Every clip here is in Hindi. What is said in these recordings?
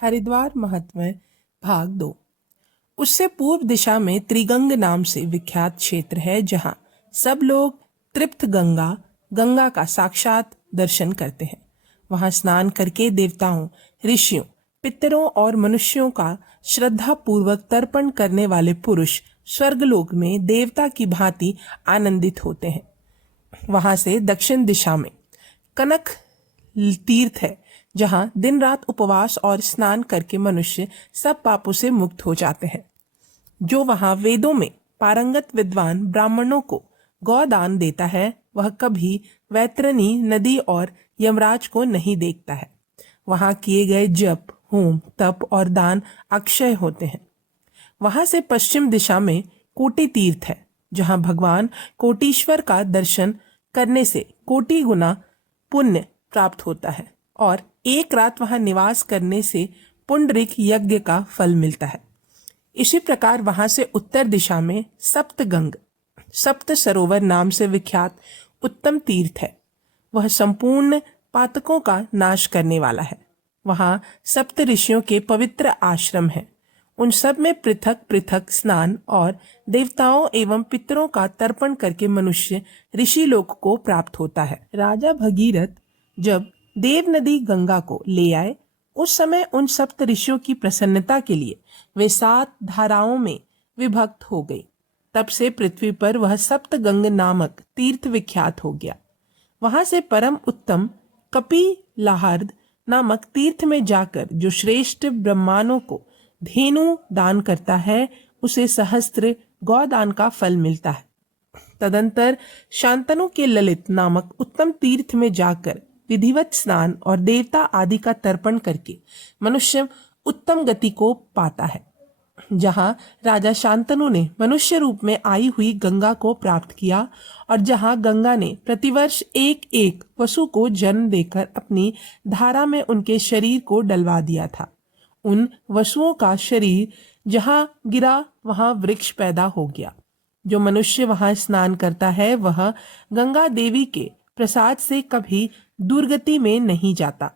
हरिद्वार महत्व भाग 2। उससे पूर्व दिशा में त्रिगंग नाम से विख्यात क्षेत्र है, जहाँ सब लोग तृप्त गंगा गंगा का साक्षात दर्शन करते हैं। वहाँ स्नान करके देवताओं, ऋषियों, पितरों और मनुष्यों का श्रद्धा पूर्वक तर्पण करने वाले पुरुष स्वर्गलोक में देवता की भांति आनंदित होते हैं। वहां से दक्षिण दिशा में कनक तीर्थ है, जहां दिन रात उपवास और स्नान करके मनुष्य सब पापों से मुक्त हो जाते हैं। जो वहां वेदों में पारंगत विद्वान ब्राह्मणों को गौदान देता है, वह कभी वैतरणी नदी और यमराज को नहीं देखता है। वहां किए गए जप, होम, तप और दान अक्षय होते हैं। वहां से पश्चिम दिशा में कोटि तीर्थ है, जहां भगवान कोटीश्वर का दर्शन करने से कोटि गुना पुण्य प्राप्त होता है और एक रात वहां निवास करने से पुंडरिक यज्ञ का फल मिलता है। इसी प्रकार वहां से उत्तर दिशा में सप्तगंग, सप्त सरोवर नाम से विख्यात उत्तम तीर्थ है। वह संपूर्ण पातकों का नाश करने वाला है। वहां सप्त ऋषियों के पवित्र आश्रम है। उन सब में पृथक पृथक स्नान और देवताओं एवं पितरों का तर्पण करके मनुष्य ऋषि लोक को प्राप्त होता है। राजा भगीरथ जब देव नदी गंगा को ले आए, उस समय उन सप्त ऋषियों की प्रसन्नता के लिए वे 7 धाराओं में विभक्त हो गई। तब से पृथ्वी पर वह सप्तगंग नामक तीर्थ विख्यात हो गया। वहां से परम उत्तम कपिलाहार्द नामक तीर्थ में जाकर जो श्रेष्ठ ब्राह्मणों को धेनु दान करता है, उसे सहस्त्र गौदान का फल मिलता है। तदंतर शांतनु के ललित नामक उत्तम तीर्थ में जाकर विधिवत स्नान और देवता आदि का तर्पण करके मनुष्य उत्तम गति को पाता है। जहाँ राजा शांतनु ने मनुष्य रूप में आई हुई गंगा को प्राप्त किया और जहाँ गंगा ने प्रतिवर्ष एक एक वसु को जन्म देकर अपनी धारा में उनके शरीर को डलवा दिया था, उन वसुओं का शरीर जहाँ गिरा वहाँ वृक्ष पैदा हो गया। जो मनुष्य वहां स्नान करता है, वह गंगा देवी के प्रसाद से कभी दुर्गति में नहीं जाता।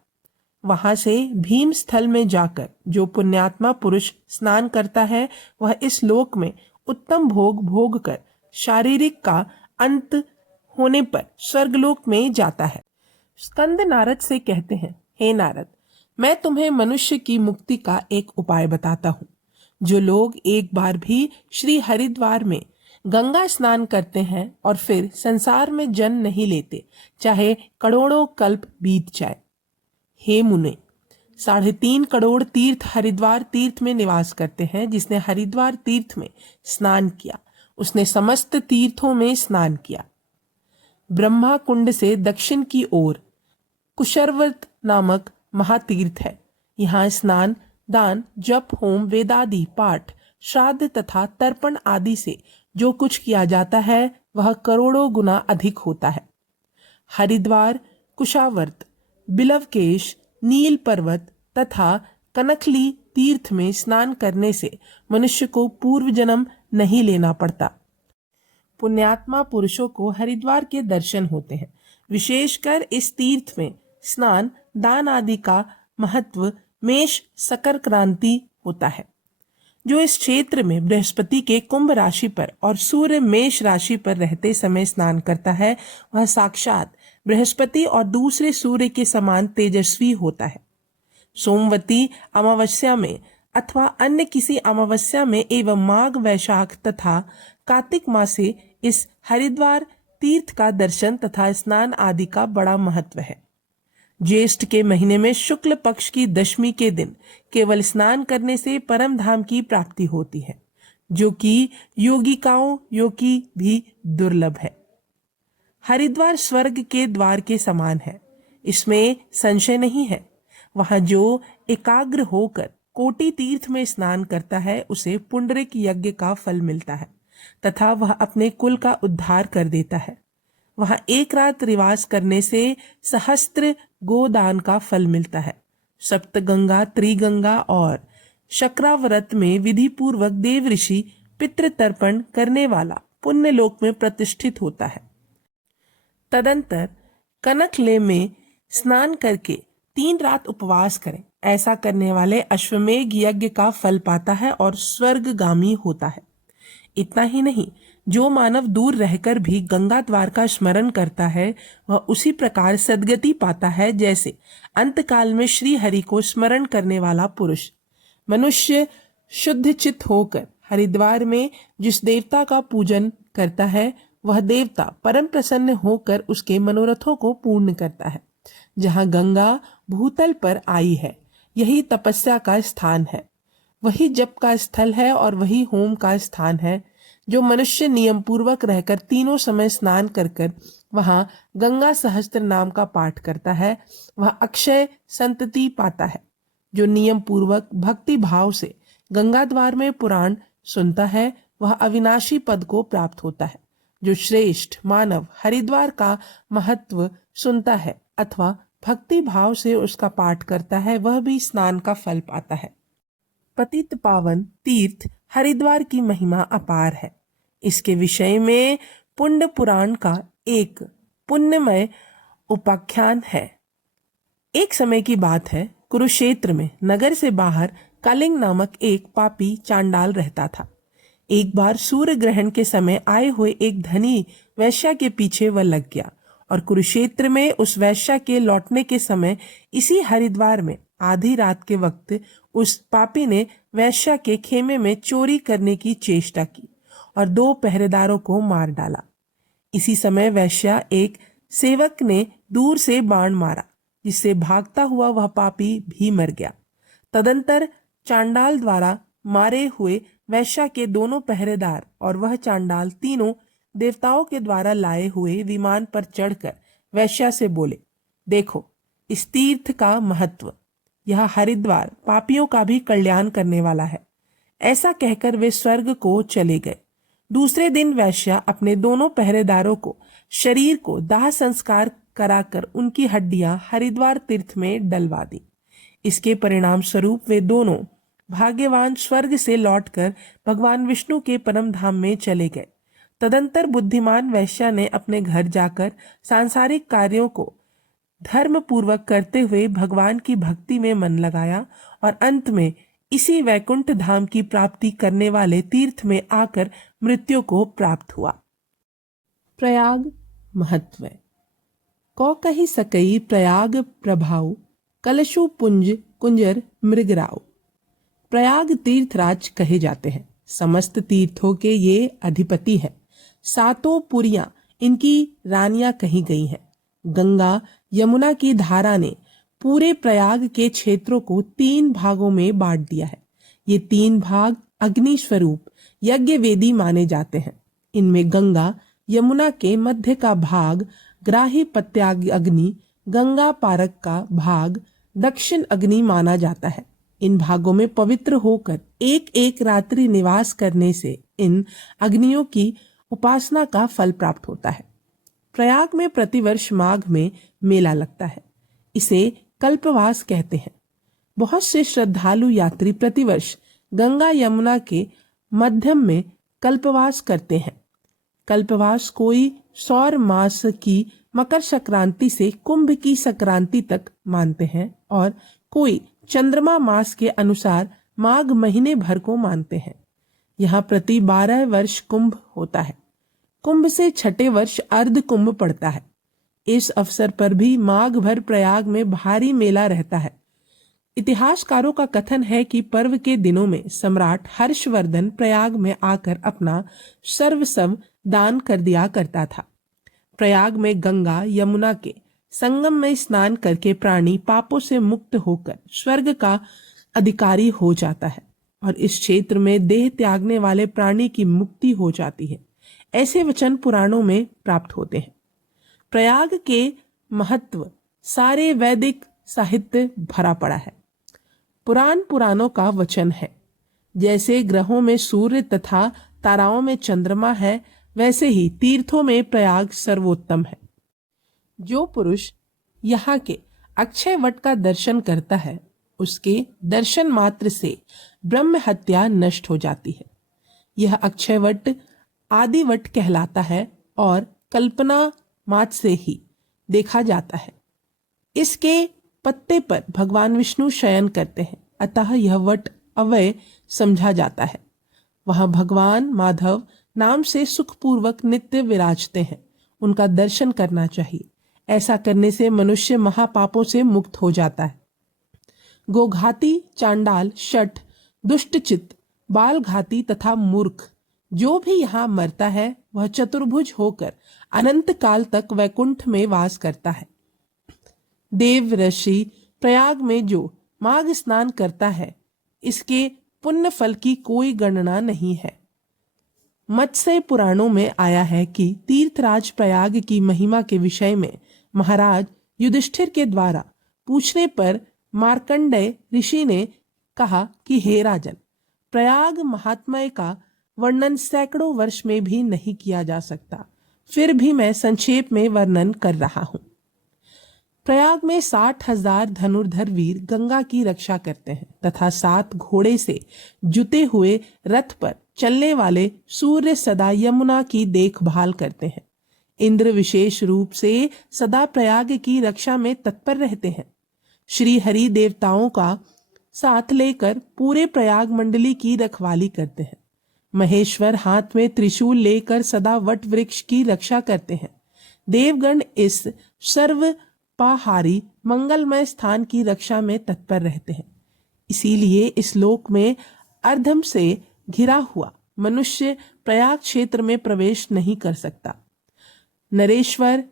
वहां से भीम स्थल में जाकर जो पुण्यात्मा पुरुष स्नान करता है, वह इस लोक में उत्तम भोग भोग कर शारीरिक का अंत होने पर स्वर्गलोक में जाता है। स्कंद नारद से कहते हैं, हे नारद, मैं तुम्हें मनुष्य की मुक्ति का एक उपाय बताता हूँ। जो लोग एक बार भी श्री हरिद्वार में गंगा स्नान करते हैं और फिर संसार में जन्म नहीं लेते, चाहे करोड़ों कल्प बीत जाए। हे मुने, 3.5 करोड़ तीर्थ हरिद्वार तीर्थ में निवास करते हैं। जिसने हरिद्वार तीर्थ में स्नान किया, उसने समस्त तीर्थों में स्नान किया। ब्रह्मा कुंड से दक्षिण की ओर कुशर्वत नामक महातीर्थ है। यहाँ स्नान, दान, जप, होम, वेदादि पाठ, श्राद्ध तथा तर्पण आदि से जो कुछ किया जाता है, वह करोड़ों गुना अधिक होता है। हरिद्वार, कुशावर्त, बिलवकेश, नील पर्वत तथा कनखली तीर्थ में स्नान करने से मनुष्य को पूर्व जन्म नहीं लेना पड़ता। पुण्यात्मा पुरुषों को हरिद्वार के दर्शन होते हैं। विशेषकर इस तीर्थ में स्नान, दान आदि का महत्व मेष सकर क्रांति होता है। जो इस क्षेत्र में बृहस्पति के कुंभ राशि पर और सूर्य मेष राशि पर रहते समय स्नान करता है, वह साक्षात बृहस्पति और दूसरे सूर्य के समान तेजस्वी होता है। सोमवती अमावस्या में अथवा अन्य किसी अमावस्या में एवं माघ, वैशाख तथा कार्तिक मास से इस हरिद्वार तीर्थ का दर्शन तथा स्नान आदि का बड़ा महत्व है। ज्येष्ठ के महीने में शुक्ल पक्ष की दशमी के दिन केवल स्नान करने से परम धाम की प्राप्ति होती है, जो कि योगिकाओं योगी भी दुर्लभ है। हरिद्वार स्वर्ग के द्वार के समान है, इसमें संशय नहीं है। वहां जो एकाग्र होकर कोटि तीर्थ में स्नान करता है, उसे पुंडरिक यज्ञ का फल मिलता है तथा वह अपने कुल का उद्धार कर देता है। वहां एक रात निवास करने से सहस्त्र गोदान का फल मिलता है। सप्तगंगा, त्रिगंगा और शक्राव्रत में विधि पूर्वक देव ऋषि पितृ तर्पण करने वाला पुण्य लोक में प्रतिष्ठित होता है। तदंतर कनकले में स्नान करके 3 रात उपवास करें ऐसा करने वाले अश्वमेघ यज्ञ का फल पाता है और स्वर्गगामी होता है। इतना ही नहीं, जो मानव दूर रहकर भी गंगा द्वार का स्मरण करता है वह उसी प्रकार सद्गति पाता है जैसे अंतकाल में श्री हरि को स्मरण करने वाला पुरुष। मनुष्य शुद्ध चित्त होकर हरिद्वार में जिस देवता का पूजन करता है वह देवता परम प्रसन्न होकर उसके मनोरथों को पूर्ण करता है। जहाँ गंगा भूतल पर आई है यही तपस्या का स्थान है, वही जप का स्थल है और वही होम का स्थान है। जो मनुष्य नियम पूर्वक रहकर तीनों समय स्नान कर कर वहां गंगा सहस्त्र नाम का पाठ करता है वह अक्षय संतति पाता है। जो नियम पूर्वक भक्ति भाव से गंगा द्वार में पुराण सुनता है वह अविनाशी पद को प्राप्त होता है। जो श्रेष्ठ मानव हरिद्वार का महत्व सुनता है अथवा भक्ति भाव से उसका पाठ करता है वह भी स्नान का फल पाता है। पतित पावन तीर्थ हरिद्वार की महिमा अपार है। इसके विषय में पुण्य पुराण का एक पुण्यमय उपाख्यान है। एक समय की बात है, कुरुक्षेत्र में नगर से बाहर कलिंग नामक एक पापी चांडाल रहता था। एक बार सूर्य ग्रहण के समय आए हुए एक धनी वैश्या के पीछे वह लग गया और कुरुक्षेत्र में उस वैश्या के लौटने के समय इसी हरिद्वार में आधी रात के वक्त उस पापी ने वैश्या के खेमे में चोरी करने की चेष्टा की और 2 पहरेदारों को मार डाला। इसी समय वैश्या एक सेवक ने दूर से बाण मारा जिससे भागता हुआ वह पापी भी मर गया। तदंतर चांडाल द्वारा मारे हुए वैश्या के दोनों पहरेदार और वह चांडाल तीनों देवताओं के द्वारा लाए हुए विमान पर चढ़कर वैश्या से बोले, देखो इस तीर्थ का महत्व, यह हरिद्वार पापियों का भी कल्याण करने वाला है। ऐसा कहकर वे स्वर्ग को चले गए। दूसरे दिन वैश्या अपने दोनों पहरेदारों को शरीर को दाह संस्कार कराकर उनकी हड्डियां हरिद्वार तीर्थ में डलवा दी। इसके परिणाम स्वरूप वे दोनों भाग्यवान स्वर्ग से लौटकर भगवान विष्णु के परम धाम में चले गए। तदंतर बुद्धिमान वैश्या ने अपने घर जाकर सांसारिक कार्यों को धर्म पूर्वक करते हुए भगवान की भक्ति में मन लगाया और अंत में इसी वैकुंठ धाम की प्राप्ति करने वाले तीर्थ में आकर मृत्यु को प्राप्त हुआ। प्रयाग महत्व। कौ कही सकई प्रयाग प्रभाव, कलशु पुंज कुंजर मृगराव। प्रयाग तीर्थराज कहे जाते हैं। समस्त तीर्थों के ये अधिपति हैं। 7 पुरियां इनकी रानियां कही गई हैं। गंगा यमुना की धारा ने पूरे प्रयाग के क्षेत्रों को 3 भागों में बांट दिया है। ये 3 भाग अग्नि स्वरूप यज्ञ वेदी माने जाते हैं। इनमें गंगा यमुना के मध्य का भाग ग्राही पत्याग अग्नि, गंगा पारक का भाग दक्षिण अग्नि माना जाता है। इन भागों में पवित्र होकर एक एक रात्रि निवास करने से इन अग्नियों की उपासना का फल प्राप्त होता है। प्रयाग में प्रतिवर्ष माघ में मेला लगता है। इसे कल्पवास कहते हैं। बहुत से श्रद्धालु यात्री प्रतिवर्ष गंगा यमुना के मध्यम में कल्पवास करते हैं। कल्पवास कोई सौर मास की मकर संक्रांति से कुंभ की संक्रांति तक मानते हैं और कोई चंद्रमा मास के अनुसार माघ महीने भर को मानते हैं। यहाँ प्रति 12 वर्ष कुंभ होता है। कुंभ से छठे वर्ष अर्ध कुंभ पड़ता है। इस अवसर पर भी माघ भर प्रयाग में भारी मेला रहता है। इतिहासकारों का कथन है कि पर्व के दिनों में सम्राट हर्षवर्धन प्रयाग में आकर अपना सर्वस्व दान कर दिया करता था। प्रयाग में गंगा यमुना के संगम में स्नान करके प्राणी पापों से मुक्त होकर स्वर्ग का अधिकारी हो जाता है और इस क्षेत्र में देह त्यागने वाले प्राणी की मुक्ति हो जाती है। ऐसे वचन पुराणों में प्राप्त होते हैं। प्रयाग के महत्व सारे वैदिक साहित्य भरा पड़ा है। पुराणों का वचन है, जैसे ग्रहों में सूर्य तथा ताराओं में चंद्रमा है, वैसे ही तीर्थों में प्रयाग सर्वोत्तम है। जो पुरुष यहाँ के अक्षय वट का दर्शन करता है, उसके दर्शन मात्र से ब्रह्म हत्या नष्ट हो जाती है। यह अक्षय वट आदि वट कहलाता है और कल्पना मात्र से ही देखा जाता है। इसके पत्ते पर भगवान विष्णु शयन करते हैं, अतः यह वट अवय समझा जाता है। वहां भगवान माधव नाम से सुखपूर्वक नित्य विराजते हैं, उनका दर्शन करना चाहिए। ऐसा करने से मनुष्य महापापों से मुक्त हो जाता है। गोघाती, चांडाल, शठ, दुष्टचित्त, बालघाती तथा मूर्ख जो भी यहाँ मरता है वह चतुर्भुज होकर अनंत काल तक वैकुंठ में वास करता है। देव ऋषि प्रयाग में जो माघ स्नान करता है, इसके पुण्य फल की कोई गणना नहीं है। मत्स्य पुराणों में आया है कि तीर्थराज प्रयाग की महिमा के विषय में महाराज युधिष्ठिर के द्वारा पूछने पर मार्कंडेय ऋषि ने कहा कि हे राजन, प्रयाग महात्म्य का वर्णन सैकड़ों वर्ष में भी नहीं किया जा सकता, फिर भी मैं संक्षेप में वर्णन कर रहा हूं। प्रयाग में 60,000 धनुर्धर वीर गंगा की रक्षा करते हैं तथा 7 घोड़े से जुते हुए रथ पर चलने वाले सूर्य सदा यमुना की देखभाल करते हैं। इंद्र विशेष रूप से सदा प्रयाग की रक्षा में तत्पर रहते हैं। श्री हरि देवताओं का साथ लेकर पूरे प्रयाग मंडली की रखवाली करते हैं। महेश्वर हाथ में त्रिशूल लेकर सदा वट वृक्ष की रक्षा करते हैं। देवगण इस सर्वपाहारी मंगलमय स्थान की रक्षा में तत्पर रहते हैं। इसीलिए इस लोक में अर्धम से घिरा हुआ मनुष्य प्रयाग क्षेत्र में प्रवेश नहीं कर सकता। नरेश्वर,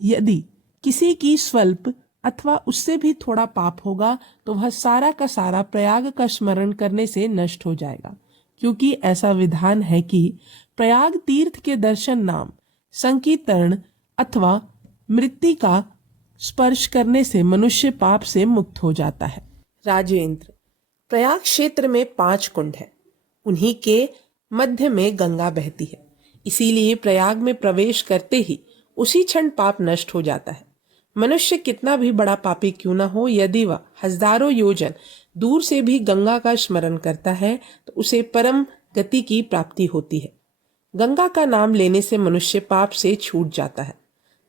यदि किसी की स्वल्प अथवा उससे भी थोड़ा पाप होगा तो वह सारा का सारा प्रयाग का स्मरण करने से नष्ट हो जाएगा, क्योंकि ऐसा विधान है कि प्रयाग तीर्थ के दर्शन, नाम संकीर्तन अथवा मृत्यु का स्पर्श करने से मनुष्य पाप से मुक्त हो जाता है। राजेंद्र, प्रयाग क्षेत्र में 5 कुंड है, उन्हीं के मध्य में गंगा बहती है। इसीलिए प्रयाग में प्रवेश करते ही उसी क्षण पाप नष्ट हो जाता है। मनुष्य कितना भी बड़ा पापी क्यों न हो, यदि वह हजारों योजन दूर से भी गंगा का स्मरण करता है तो उसे परम गति की प्राप्ति होती है। गंगा का नाम लेने से मनुष्य पाप से छूट जाता है।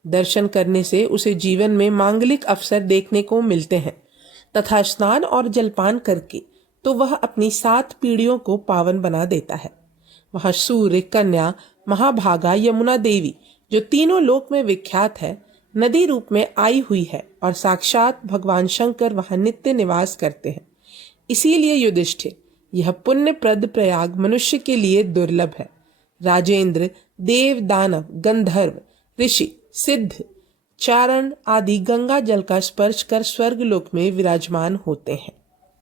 दर्शन करने से उसे जीवन में मांगलिक अवसर देखने को मिलते हैं तथा स्नान और जलपान करके तो वह अपनी 7 पीढ़ियों को पावन बना देता है। वहां सूर्य, कन्या, महाभागा, यमुना देवी जो तीनों लोक में विख्यात है, नदी रूप में आई हुई है और साक्षात भगवान शंकर वहां नित्य निवास करते हैं। इसीलिए युधिष्ठिर, यह पुण्यप्रद प्रयाग मनुष्य के लिए दुर्लभ है। राजेंद्र, देव, दानव, गंधर्व, ऋषि, सिद्ध, चारण आदि गंगा जल का स्पर्श कर स्वर्ग लोक में विराजमान होते हैं।